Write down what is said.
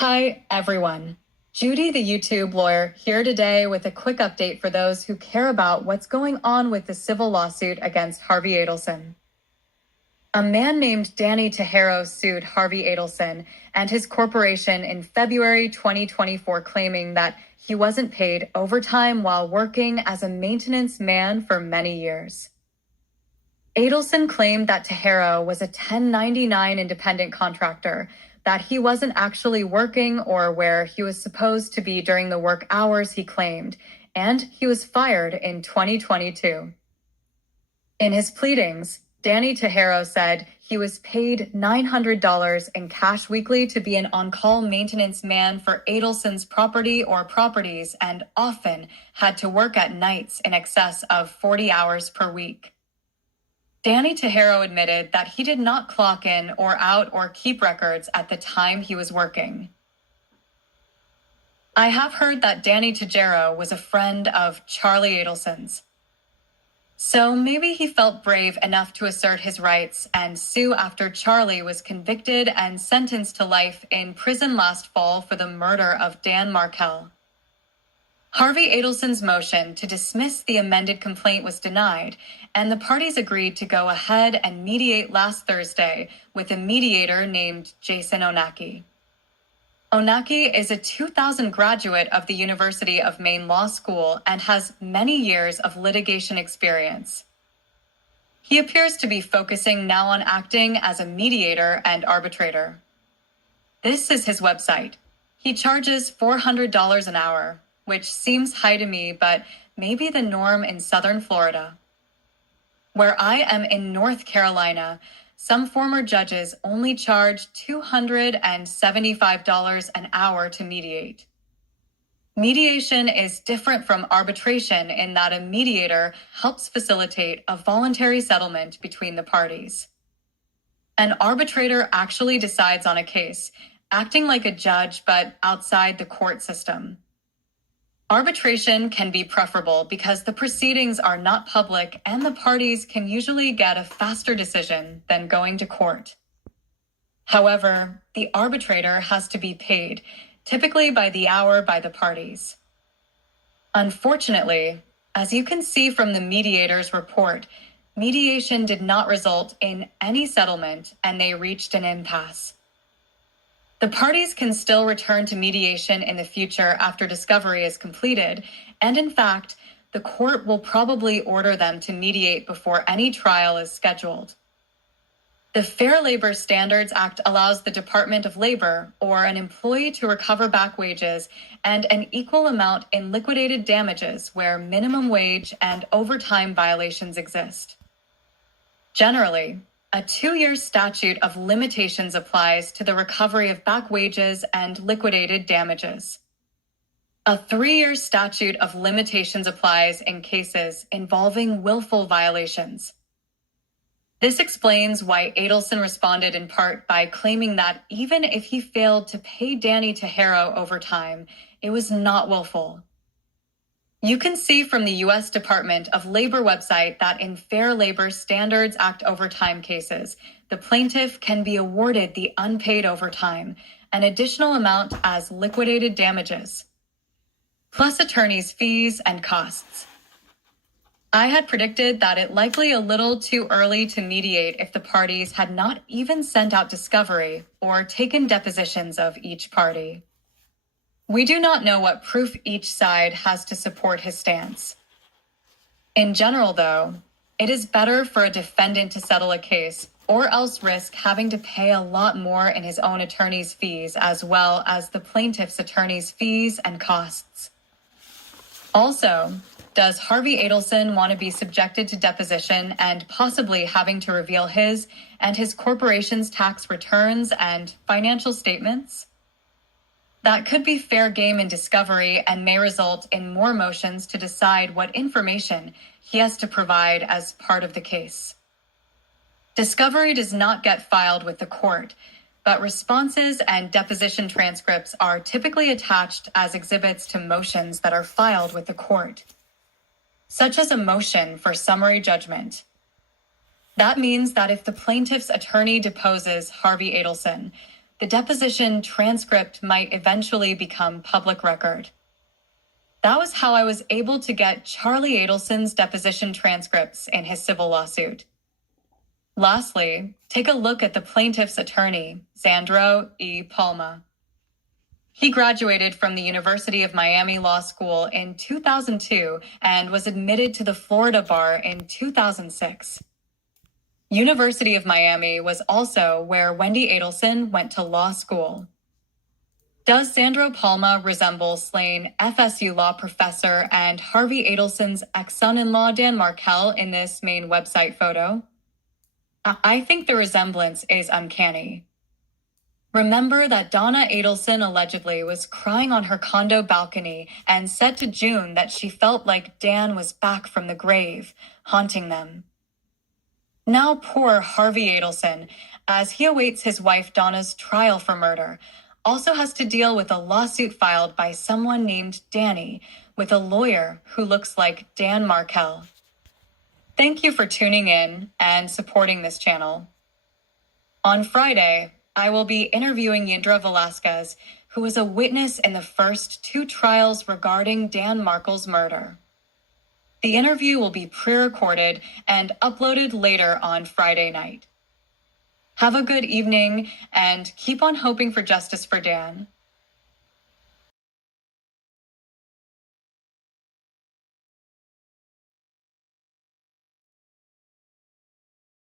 Hi, everyone. Judy the YouTube Lawyer here today with a quick update for those who care about what's going on with the civil lawsuit against Harvey Adelson. A man named Danny Tijero sued Harvey Adelson and his corporation in February 2024, claiming that he wasn't paid overtime while working as a maintenance man for many years. Adelson claimed that Tijero was a 1099 independent contractor, that he wasn't actually working or where he was supposed to be during the work hours he claimed, and he was fired in 2022. In his pleadings, Danny Tijero said he was paid $900 in cash weekly to be an on-call maintenance man for Adelson's property or properties, and often had to work at nights in excess of 40 hours per week. Danny Tijero admitted that he did not clock in or out or keep records at the time he was working. I have heard that Danny Tijero was a friend of Charlie Adelson's. So maybe he felt brave enough to assert his rights and sue after Charlie was convicted and sentenced to life in prison last fall for the murder of Dan Markel. Harvey Adelson's motion to dismiss the amended complaint was denied, and the parties agreed to go ahead and mediate last Thursday with a mediator named Jason Onaki. Onaki is a 2000 graduate of the University of Maine Law School and has many years of litigation experience. He appears to be focusing now on acting as a mediator and arbitrator. This is his website. He charges $400 an hour, which seems high to me, but may be the norm in Southern Florida. Where I am in North Carolina, some former judges only charge $275 an hour to mediate. Mediation is different from arbitration in that a mediator helps facilitate a voluntary settlement between the parties. An arbitrator actually decides on a case, acting like a judge but outside the court system. Arbitration can be preferable because the proceedings are not public and the parties can usually get a faster decision than going to court. However, the arbitrator has to be paid, typically by the hour by the parties. Unfortunately, as you can see from the mediator's report, mediation did not result in any settlement and they reached an impasse. The parties can still return to mediation in the future after discovery is completed, and in fact, the court will probably order them to mediate before any trial is scheduled. The Fair Labor Standards Act allows the Department of Labor or an employee to recover back wages and an equal amount in liquidated damages where minimum wage and overtime violations exist. Generally, a 2-year statute of limitations applies to the recovery of back wages and liquidated damages. A 3-year statute of limitations applies in cases involving willful violations. This explains why Adelson responded in part by claiming that even if he failed to pay Danny Tijero overtime, it was not willful. You can see from the U.S. Department of Labor website that in Fair Labor Standards Act overtime cases, the plaintiff can be awarded the unpaid overtime, an additional amount as liquidated damages, plus attorney's fees and costs. I had predicted that it likely a little too early to mediate if the parties had not even sent out discovery or taken depositions of each party. We do not know what proof each side has to support his stance. In general, though, it is better for a defendant to settle a case or else risk having to pay a lot more in his own attorney's fees as well as the plaintiff's attorney's fees and costs. Also, does Harvey Adelson want to be subjected to deposition and possibly having to reveal his and his corporation's tax returns and financial statements? That could be fair game in discovery and may result in more motions to decide what information he has to provide as part of the case. Discovery does not get filed with the court, but responses and deposition transcripts are typically attached as exhibits to motions that are filed with the court, such as a motion for summary judgment. That means that if the plaintiff's attorney deposes Harvey Adelson, the deposition transcript might eventually become public record. That was how I was able to get Charlie Adelson's deposition transcripts in his civil lawsuit. Lastly, take a look at the plaintiff's attorney, Sandro E. Palma. He graduated from the University of Miami Law School in 2002 and was admitted to the Florida bar in 2006. University of Miami was also where Wendi Adelson went to law school. Does Sandro Palma resemble slain FSU law professor and Harvey Adelson's ex-son-in-law Dan Markel in this main website photo? I think the resemblance is uncanny. Remember that Donna Adelson allegedly was crying on her condo balcony and said to June that she felt like Dan was back from the grave, haunting them. Now poor Harvey Adelson, as he awaits his wife Donna's trial for murder, also has to deal with a lawsuit filed by someone named Danny with a lawyer who looks like Dan Markel. Thank you for tuning in and supporting this channel. On Friday, I will be interviewing Yindra Velasquez, who was a witness in the first 2 trials regarding Dan Markel's murder. The interview will be pre-recorded and uploaded later on Friday night. Have a good evening and keep on hoping for justice for Dan.